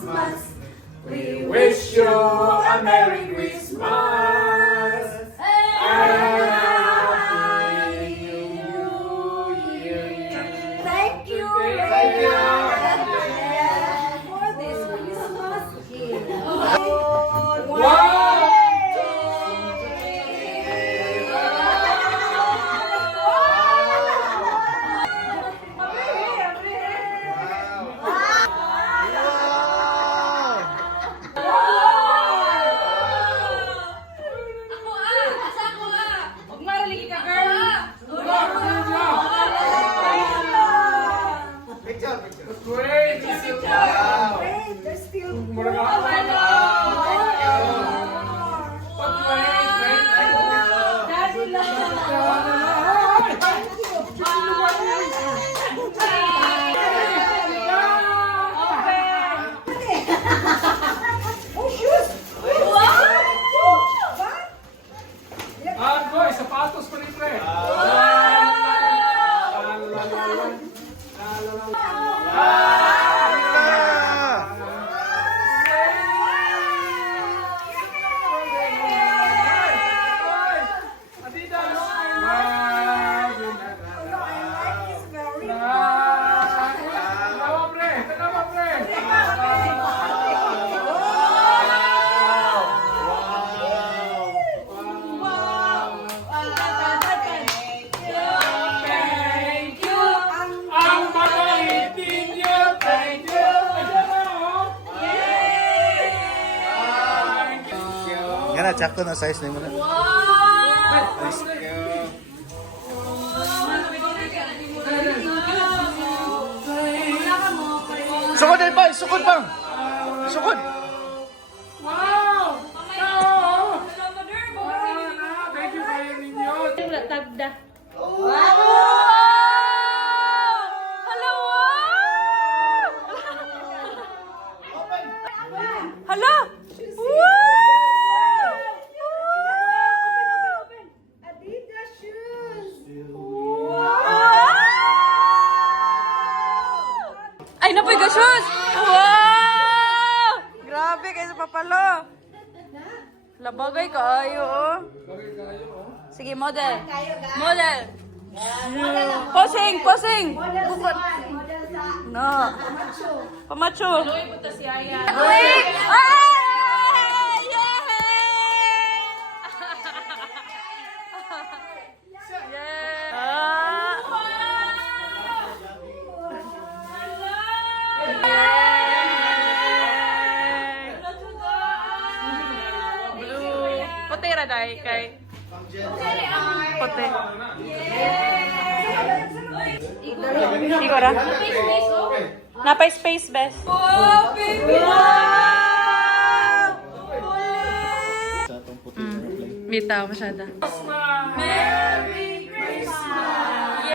Christmas. We wish you a Merry Christmas. And a Happy New Year. Thank you. Thank you. For this Christmas gift. Wow! Great! Wow! There's still But wait, Daddy love. Oh, shoes. Boy, sapatos pa rin, pre. Yan na, check ko na size na mo na. Sukod din pa! Sukod pa! Sukod! Wow! Thank you kayo ninyo. Tagda. Hala! Adidas shoes. Ay, napoy ka shoes! Wow! Grabe kayo sa papalo. Labagay kaayo, oh. Sige, model. Model. Posing, posing. Bukod. No. Pamacho. Quick! Ay! Yeah! Blue. Puti ra dai kay. Puti. Igora. Napay space best. Oh, baby! Wow! Bitaw masyada. Christmas!